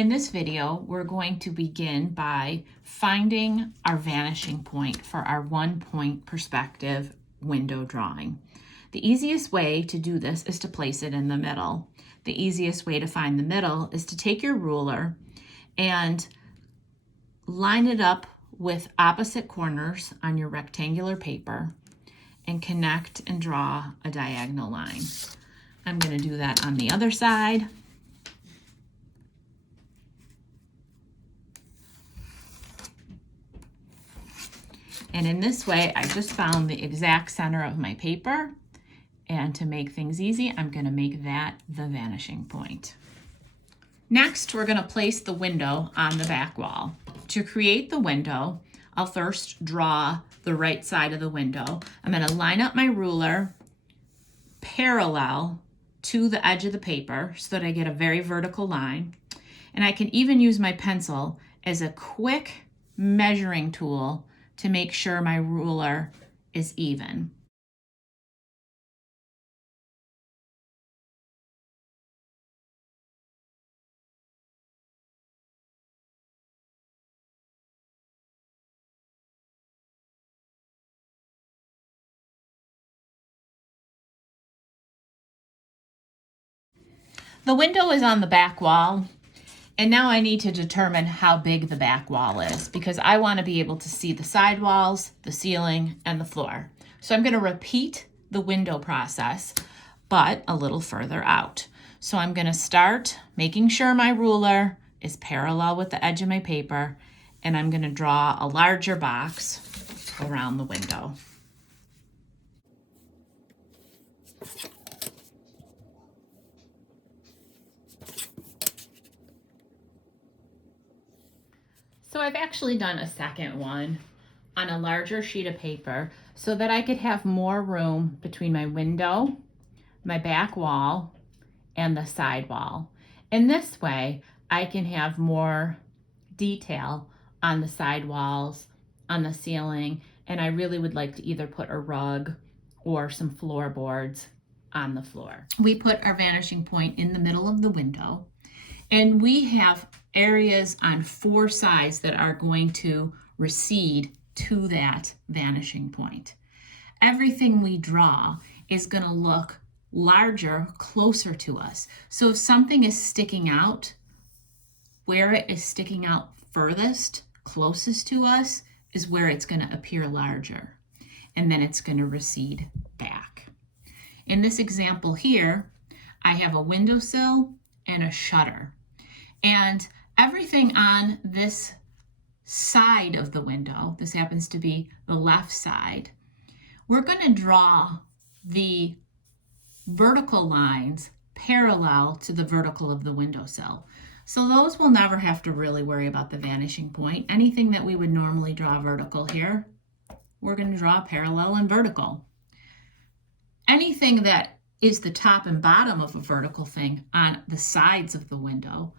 In this video, we're going to begin by finding our vanishing point for our 1-point perspective window drawing. The easiest way to do this is to place it in the middle. The easiest way to find the middle is to take your ruler and line it up with opposite corners on your rectangular paper and connect and draw a diagonal line. I'm going to do that on the other side. And in this way, I just found the exact center of my paper. And to make things easy, I'm going to make that the vanishing point. Next, we're going to place the window on the back wall. To create the window, I'll first draw the right side of the window. I'm going to line up my ruler parallel to the edge of the paper so that I get a very vertical line. And I can even use my pencil as a quick measuring tool to make sure my ruler is even. The window is on the back wall, and now I need to determine how big the back wall is because I want to be able to see the side walls, the ceiling, and the floor. So I'm going to repeat the window process, but a little further out. So I'm going to start making sure my ruler is parallel with the edge of my paper, and I'm going to draw a larger box around the window. So I've actually done a second one on a larger sheet of paper so that I could have more room between my window, my back wall, and the side wall. In this way, I can have more detail on the side walls, on the ceiling, and I really would like to either put a rug or some floorboards on the floor. We put our vanishing point in the middle of the window, and we have areas on 4 sides that are going to recede to that vanishing point. Everything we draw is going to look larger, closer to us. So if something is sticking out, where it is sticking out furthest, closest to us, is where it's going to appear larger. And then it's going to recede back. In this example here, I have a windowsill and a shutter. And everything on this side of the window, this happens to be the left side, we're going to draw the vertical lines parallel to the vertical of the windowsill. So those will never have to really worry about the vanishing point. Anything that we would normally draw vertical here, we're going to draw parallel and vertical. Anything that is the top and bottom of a vertical thing on the sides of the window,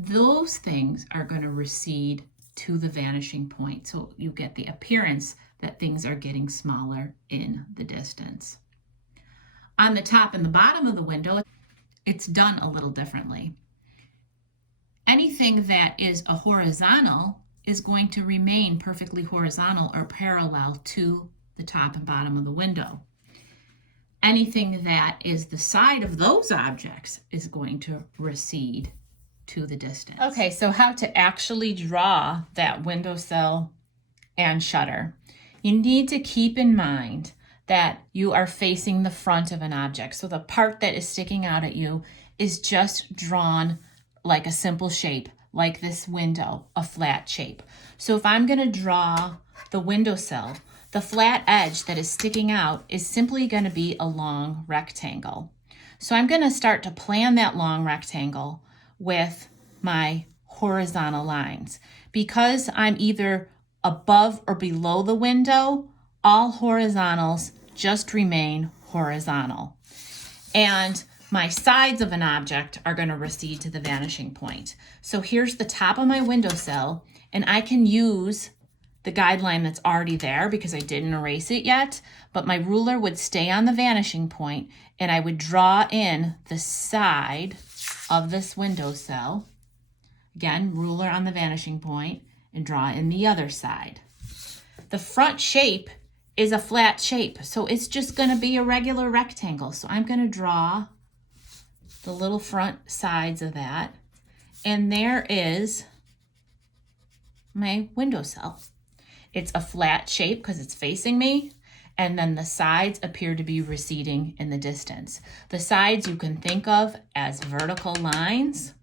those things are going to recede to the vanishing point. So you get the appearance that things are getting smaller in the distance. On the top and the bottom of the window, it's done a little differently. Anything that is a horizontal is going to remain perfectly horizontal or parallel to the top and bottom of the window. Anything that is the side of those objects is going to recede to the distance. Okay, so how to actually draw that windowsill and shutter. You need to keep in mind that you are facing the front of an object. So the part that is sticking out at you is just drawn like a simple shape, like this window, a flat shape. So if I'm going to draw the windowsill, the flat edge that is sticking out is simply going to be a long rectangle. So I'm going to start to plan that long rectangle with my horizontal lines. Because I'm either above or below the window, all horizontals just remain horizontal. And my sides of an object are going to recede to the vanishing point. So here's the top of my windowsill, and I can use the guideline that's already there because I didn't erase it yet, but my ruler would stay on the vanishing point, and I would draw in the side of this windowsill. Again, ruler on the vanishing point and draw in the other side. The front shape is a flat shape, so it's just going to be a regular rectangle. So I'm going to draw the little front sides of that, and there is my windowsill. It's a flat shape because it's facing me, and then the sides appear to be receding in the distance. The sides you can think of as vertical lines,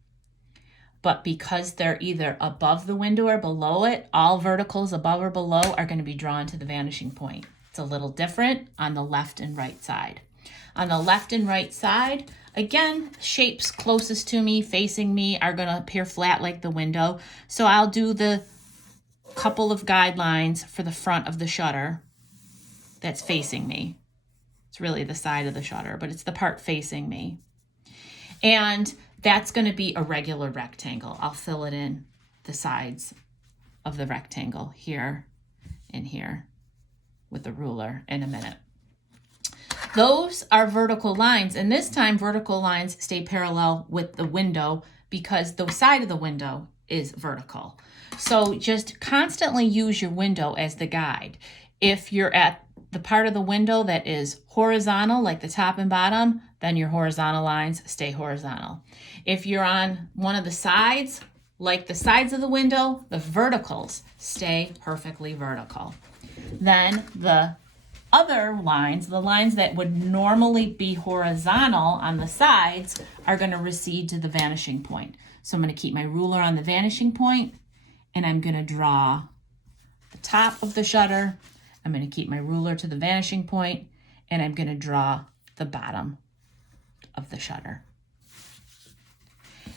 but because they're either above the window or below it, all verticals above or below are going to be drawn to the vanishing point. It's a little different on the left and right side. On the left and right side, again, shapes closest to me, facing me, are going to appear flat like the window. So I'll do the couple of guidelines for the front of the shutter that's facing me. It's really the side of the shutter, but it's the part facing me. And that's going to be a regular rectangle. I'll fill it in the sides of the rectangle here and here with the ruler in a minute. Those are vertical lines, and this time vertical lines stay parallel with the window because the side of the window is vertical. So just constantly use your window as the guide. If you're at the part of the window that is horizontal, like the top and bottom, then your horizontal lines stay horizontal. If you're on one of the sides, like the sides of the window, the verticals stay perfectly vertical. Then the other lines, the lines that would normally be horizontal on the sides, are going to recede to the vanishing point. So I'm going to keep my ruler on the vanishing point, and I'm going to draw the top of the shutter. I'm going to keep my ruler to the vanishing point, and I'm going to draw the bottom of the shutter.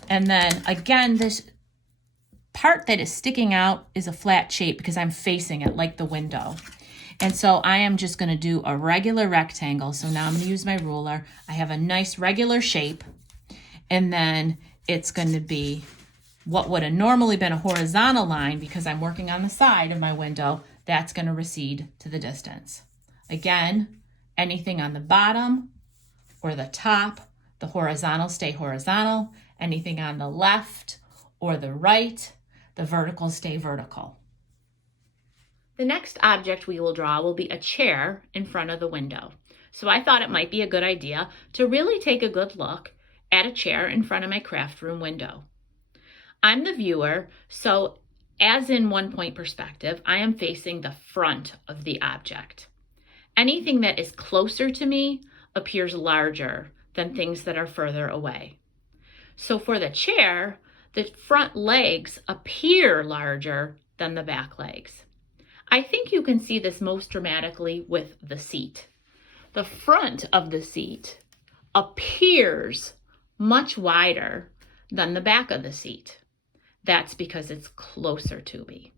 And then again, this part that is sticking out is a flat shape because I'm facing it like the window. And so I am just going to do a regular rectangle. So now I'm going to use my ruler. I have a nice regular shape, and then it's going to be what would have normally been a horizontal line because I'm working on the side of my window. That's going to recede to the distance. Again, anything on the bottom or the top, the horizontal stay horizontal. Anything on the left or the right, the vertical stay vertical. The next object we will draw will be a chair in front of the window. So I thought it might be a good idea to really take a good look at a chair in front of my craft room window. I'm the viewer, so as in 1 point perspective, I am facing the front of the object. Anything that is closer to me appears larger than things that are further away. So for the chair, the front legs appear larger than the back legs. I think you can see this most dramatically with the seat. The front of the seat appears much wider than the back of the seat. That's because it's closer to me.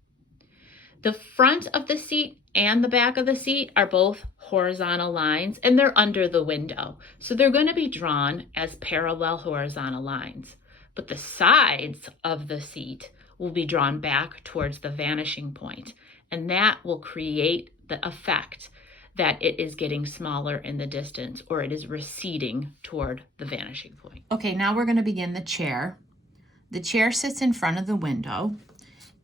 The front of the seat and the back of the seat are both horizontal lines, and they're under the window. So they're going to be drawn as parallel horizontal lines. But the sides of the seat will be drawn back towards the vanishing point, and that will create the effect that it is getting smaller in the distance, or it is receding toward the vanishing point. Okay, now we're going to begin the chair. The chair sits in front of the window,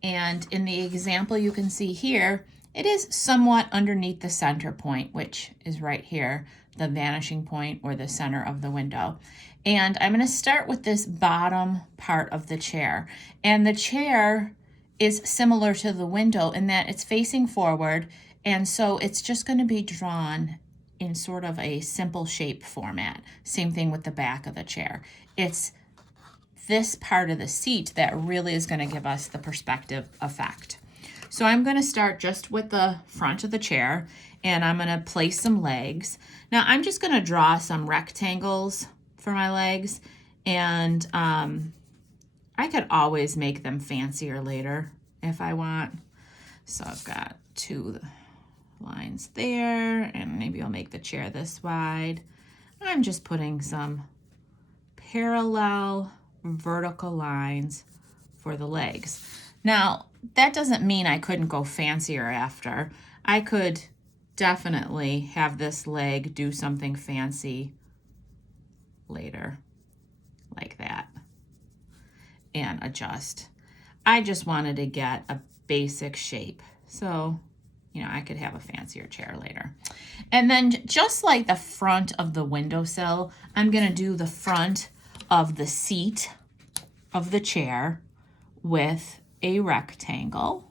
and in the example you can see here, it is somewhat underneath the center point, which is right here, the vanishing point or the center of the window. And I'm going to start with this bottom part of the chair. And the chair is similar to the window in that it's facing forward, and so it's just going to be drawn in sort of a simple shape format. Same thing with the back of the chair. It's this part of the seat that really is going to give us the perspective effect. So I'm going to start just with the front of the chair, and I'm going to place some legs. Now I'm just going to draw some rectangles for my legs, and I could always make them fancier later if I want. So I've got 2 lines there, and maybe I'll make the chair this wide. I'm just putting some parallel vertical lines for the legs. Now, that doesn't mean I couldn't go fancier after. I could definitely have this leg do something fancy later, like that. and adjust. I just wanted to get a basic shape. So, you know, I could have a fancier chair later. And then just like the front of the windowsill, I'm gonna do the front of the seat of the chair with a rectangle.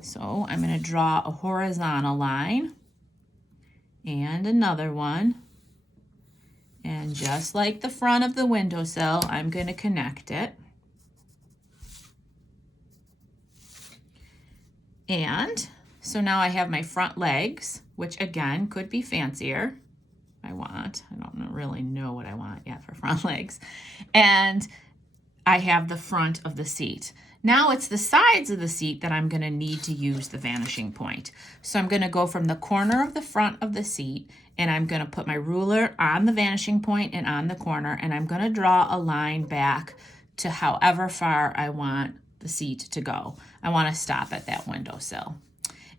So I'm gonna draw a horizontal line and another one. And just like the front of the windowsill, I'm gonna connect it. And so now I have my front legs, which again could be fancier if I want. I don't really know what I want yet for front legs. And I have the front of the seat. Now it's the sides of the seat that I'm gonna need to use the vanishing point. So I'm gonna go from the corner of the front of the seat, and I'm gonna put my ruler on the vanishing point and on the corner, and I'm gonna draw a line back to however far I want the seat to go. I wanna stop at that windowsill.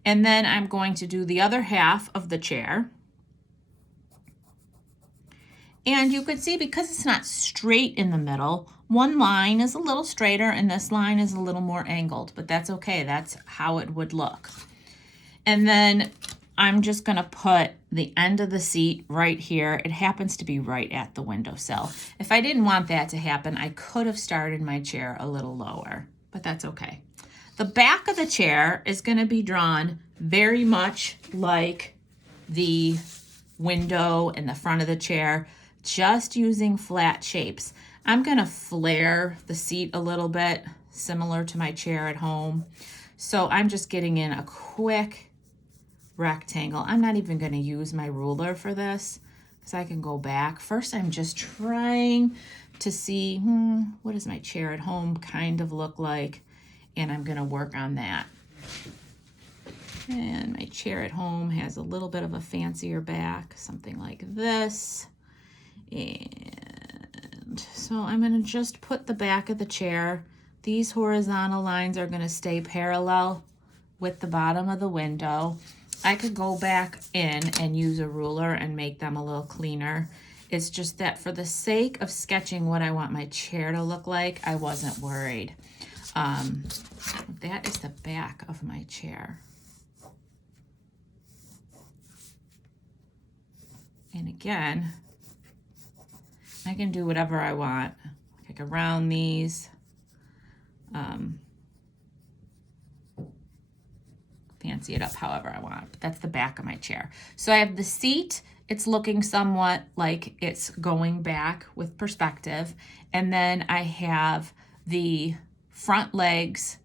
And then I'm going to do the other half of the chair. And you can see, because it's not straight in the middle, one line is a little straighter and this line is a little more angled, but that's okay. That's how it would look. And then I'm just gonna put the end of the seat right here. It happens to be right at the windowsill. If I didn't want that to happen, I could have started my chair a little lower, but that's okay. The back of the chair is gonna be drawn very much like the window and the front of the chair, just using flat shapes. I'm gonna flare the seat a little bit, similar to my chair at home. So I'm just getting in a quick rectangle. I'm not even gonna use my ruler for this because I can go back. First, I'm just trying to see, what does my chair at home kind of look like? And I'm gonna work on that. And my chair at home has a little bit of a fancier back, something like this. And so I'm gonna just put the back of the chair. These horizontal lines are gonna stay parallel with the bottom of the window. I could go back in and use a ruler and make them a little cleaner. It's just that for the sake of sketching what I want my chair to look like, I wasn't worried. That is the back of my chair. And again, I can do whatever I want. I can round these. Fancy it up however I want. But that's the back of my chair. So I have the seat. It's looking somewhat like it's going back with perspective. And then I have the front legs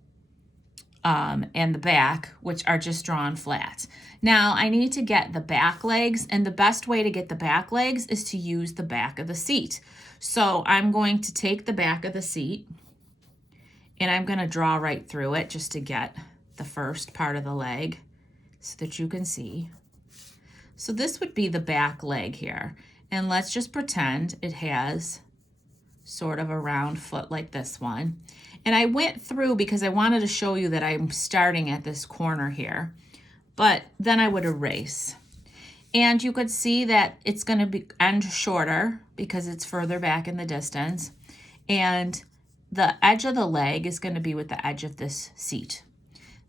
and the back, which are just drawn flat. Now I need to get the back legs, and the best way to get the back legs is to use the back of the seat. So I'm going to take the back of the seat and I'm going to draw right through it just to get the first part of the leg so that you can see. So this would be the back leg here. And let's just pretend it has sort of a round foot like this one. And I went through because I wanted to show you that I'm starting at this corner here, but then I would erase. And you could see that it's going to be end shorter because it's further back in the distance. And the edge of the leg is going to be with the edge of this seat.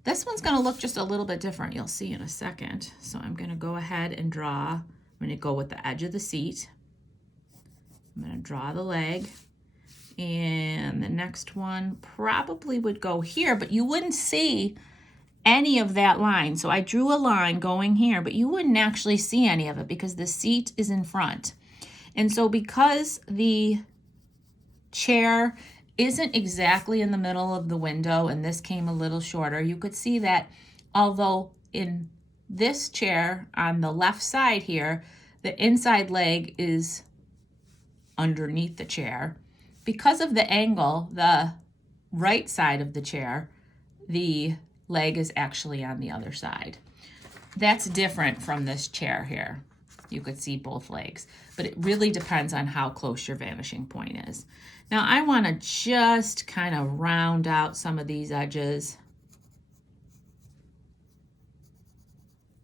This one's going to look just a little bit different. You'll see in a second. So I'm going to go ahead and draw. I'm going to go with the edge of the seat. I'm going to draw the leg. And the next one probably would go here, but you wouldn't see any of that line. So I drew a line going here, but you wouldn't actually see any of it because the seat is in front. And so because the chair isn't exactly in the middle of the window and this came a little shorter, you could see that although in this chair on the left side here, the inside leg is underneath the chair. Because of the angle, the right side of the chair, the leg is actually on the other side. That's different from this chair here. You could see both legs, but it really depends on how close your vanishing point is. Now I want to just kind of round out some of these edges.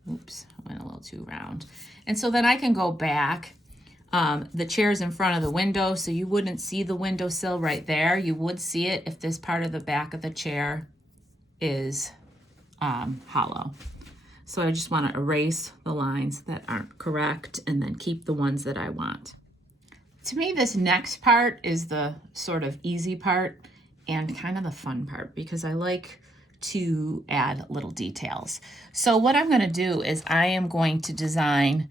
Oops, I went a little too round. And so then I can go back The chair's in front of the window, so you wouldn't see the windowsill right there. You would see it if this part of the back of the chair is hollow. So I just want to erase the lines that aren't correct and then keep the ones that I want. To me, this next part is the sort of easy part and kind of the fun part because I like to add little details. So what I'm going to do is I am going to design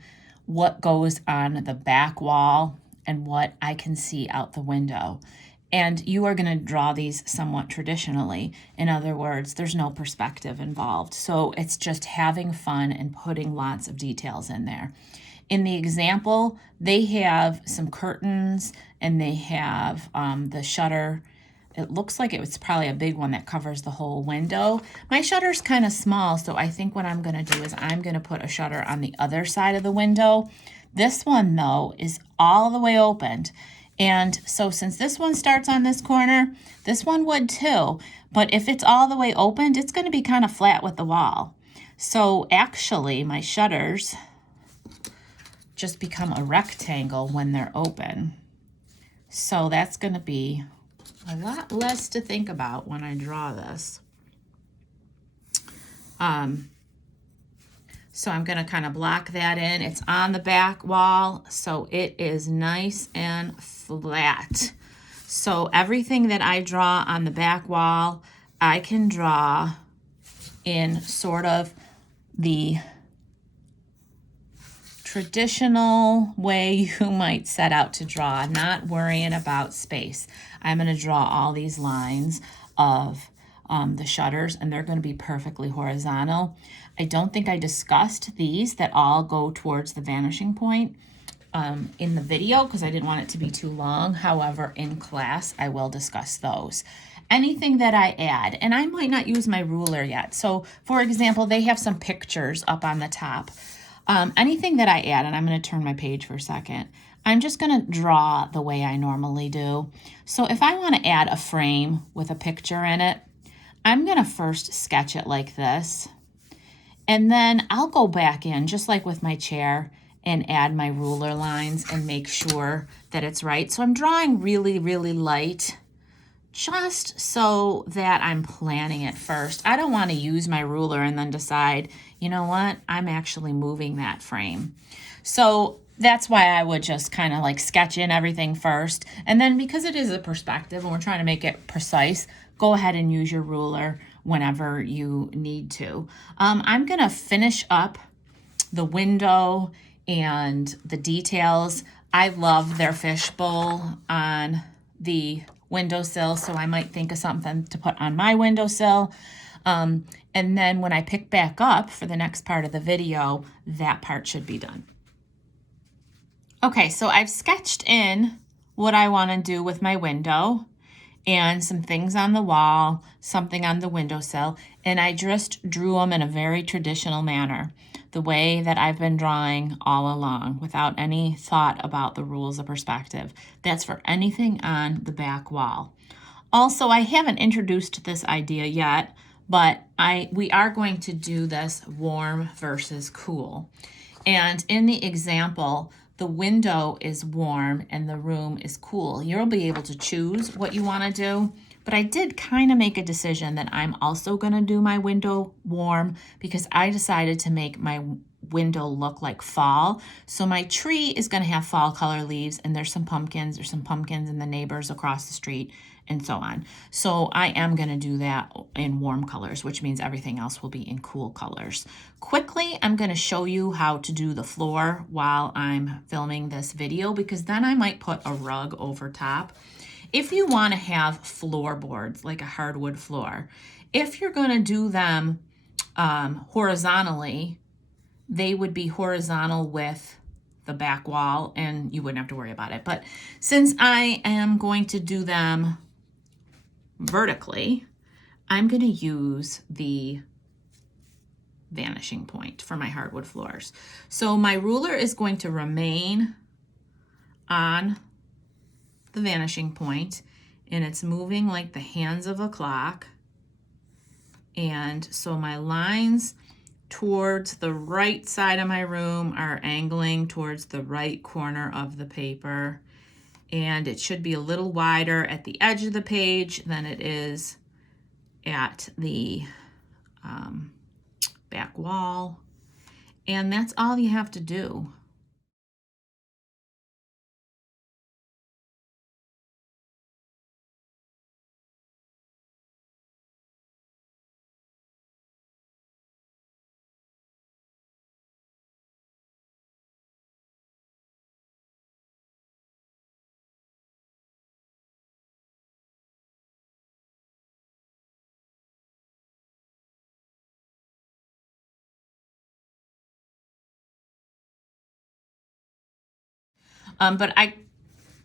what goes on the back wall and what I can see out the window. And you are going to draw these somewhat traditionally. In other words, there's no perspective involved. So it's just having fun and putting lots of details in there. In the example, they have some curtains and they have the shutter. It looks like it was probably a big one that covers the whole window. My shutter's kind of small, so I think what I'm going to do is I'm going to put a shutter on the other side of the window. This one, though, is all the way opened. And so since this one starts on this corner, this one would too. But if it's all the way opened, it's going to be kind of flat with the wall. So actually, my shutters just become a rectangle when they're open. So that's going to be a lot less to think about when I draw this. So I'm going to kind of block that in. It's on the back wall, so it is nice and flat. So everything that I draw on the back wall, I can draw in sort of the traditional way you might set out to draw, not worrying about space. I'm going to draw all these lines of the shutters, and they're going to be perfectly horizontal. I don't think I discussed these that all go towards the vanishing point in the video because I didn't want it to be too long. However, in class, I will discuss those. Anything that I add, and I might not use my ruler yet. So, for example, they have some pictures up on the top. Anything that I add, and I'm going to turn my page for a second, I'm just going to draw the way I normally do. So if I want to add a frame with a picture in it, I'm going to first sketch it like this. And then I'll go back in, just like with my chair, and add my ruler lines and make sure that it's right. So I'm drawing really, really light, just so that I'm planning it first. I don't want to use my ruler and then decide, you know what, I'm actually moving that frame. So that's why I would just kind of like sketch in everything first. And then because it is a perspective and we're trying to make it precise, go ahead and use your ruler whenever you need to. I'm going to finish up the window and the details. I love their fishbowl on the windowsill, so I might think of something to put on my windowsill. And then when I pick back up for the next part of the video, that part should be done. Okay, so I've sketched in what I want to do with my window and some things on the wall, something on the windowsill, and I just drew them in a very traditional manner, the way that I've been drawing all along, without any thought about the rules of perspective. That's for anything on the back wall. Also, I haven't introduced this idea yet, but we are going to do this warm versus cool. And in the example, the window is warm and the room is cool. You'll be able to choose what you want to do, but I did kind of make a decision that I'm also going to do my window warm because I decided to make my window look like fall. So my tree is going to have fall color leaves, and there's some pumpkins and the neighbors across the street and so on. So I am going to do that in warm colors, which means everything else will be in cool colors. Quickly, I'm going to show you how to do the floor while I'm filming this video, because then I might put a rug over top. If you want to have floorboards, like a hardwood floor, if you're going to do them horizontally, they would be horizontal with the back wall and you wouldn't have to worry about it. But since I am going to do them vertically, I'm going to use the vanishing point for my hardwood floors. So my ruler is going to remain on the vanishing point, and it's moving like the hands of a clock. And so my lines towards the right side of my room are angling towards the right corner of the paper. And it should be a little wider at the edge of the page than it is at the back wall. And that's all you have to do. But I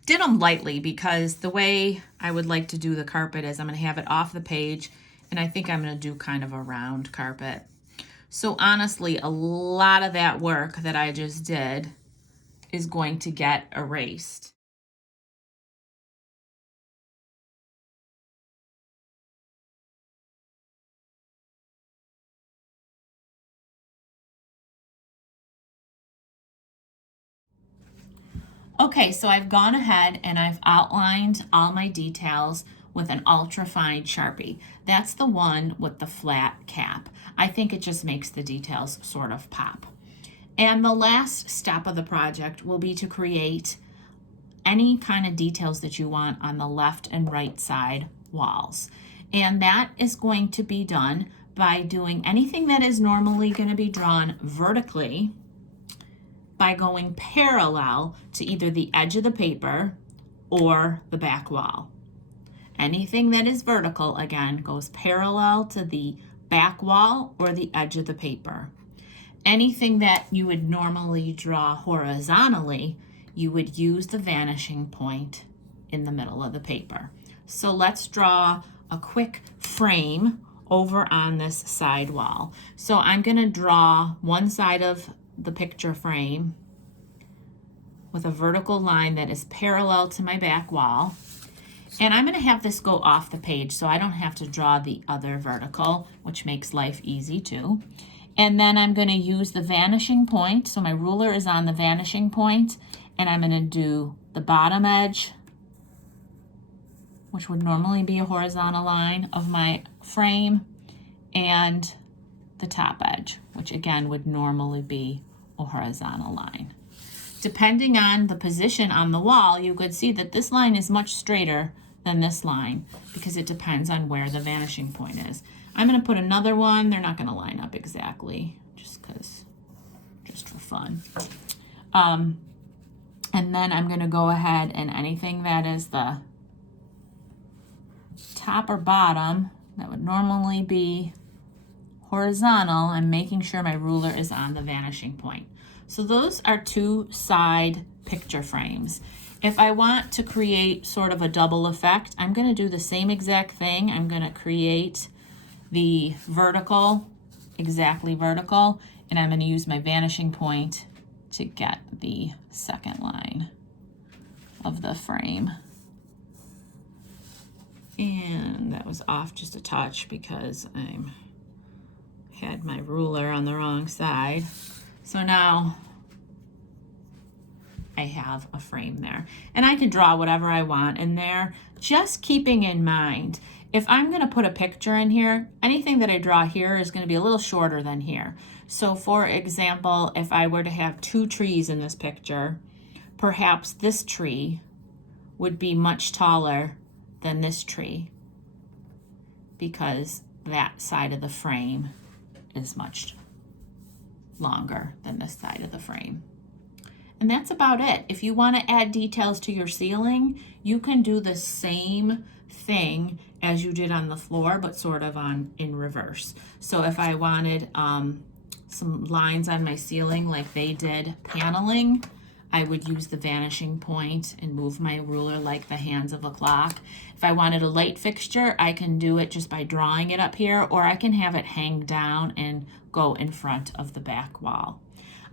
did them lightly because the way I would like to do the carpet is I'm going to have it off the page, and I think I'm going to do kind of a round carpet. So honestly, a lot of that work that I just did is going to get erased. Okay, so I've gone ahead and I've outlined all my details with an ultra-fine Sharpie. That's the one with the flat cap. I think it just makes the details sort of pop. And the last step of the project will be to create any kind of details that you want on the left and right side walls. And that is going to be done by doing anything that is normally going to be drawn vertically by going parallel to either the edge of the paper or the back wall. Anything that is vertical, again, goes parallel to the back wall or the edge of the paper. Anything that you would normally draw horizontally, you would use the vanishing point in the middle of the paper. So let's draw a quick frame over on this side wall. So I'm going to draw one side of the picture frame with a vertical line that is parallel to my back wall. And I'm going to have this go off the page so I don't have to draw the other vertical, which makes life easy too. And then I'm going to use the vanishing point. So my ruler is on the vanishing point, and I'm going to do the bottom edge, which would normally be a horizontal line of my frame, and the top edge, which again would normally be a horizontal line. Depending on the position on the wall, you could see that this line is much straighter than this line because it depends on where the vanishing point is. I'm going to put another one. They're not going to line up exactly just for fun. And then I'm going to go ahead and anything that is the top or bottom that would normally be horizontal, I'm making sure my ruler is on the vanishing point. So those are two side picture frames. If I want to create sort of a double effect, I'm going to do the same exact thing. I'm going to create the vertical, exactly vertical, and I'm going to use my vanishing point to get the second line of the frame. And that was off just a touch because I had my ruler on the wrong side. So now I have a frame there. And I can draw whatever I want in there, just keeping in mind, if I'm going to put a picture in here, anything that I draw here is going to be a little shorter than here. So for example, if I were to have two trees in this picture, perhaps this tree would be much taller than this tree because that side of the frame is much longer than this side of the frame. And that's about it. If you want to add details to your ceiling, you can do the same thing as you did on the floor, but sort of in reverse. So if I wanted some lines on my ceiling like they did paneling, I would use the vanishing point and move my ruler like the hands of a clock. If I wanted a light fixture, I can do it just by drawing it up here, or I can have it hang down and go in front of the back wall.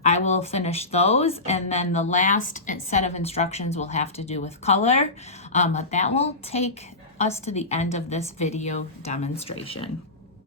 I will finish those, and then the last set of instructions will have to do with color, but that will take us to the end of this video demonstration.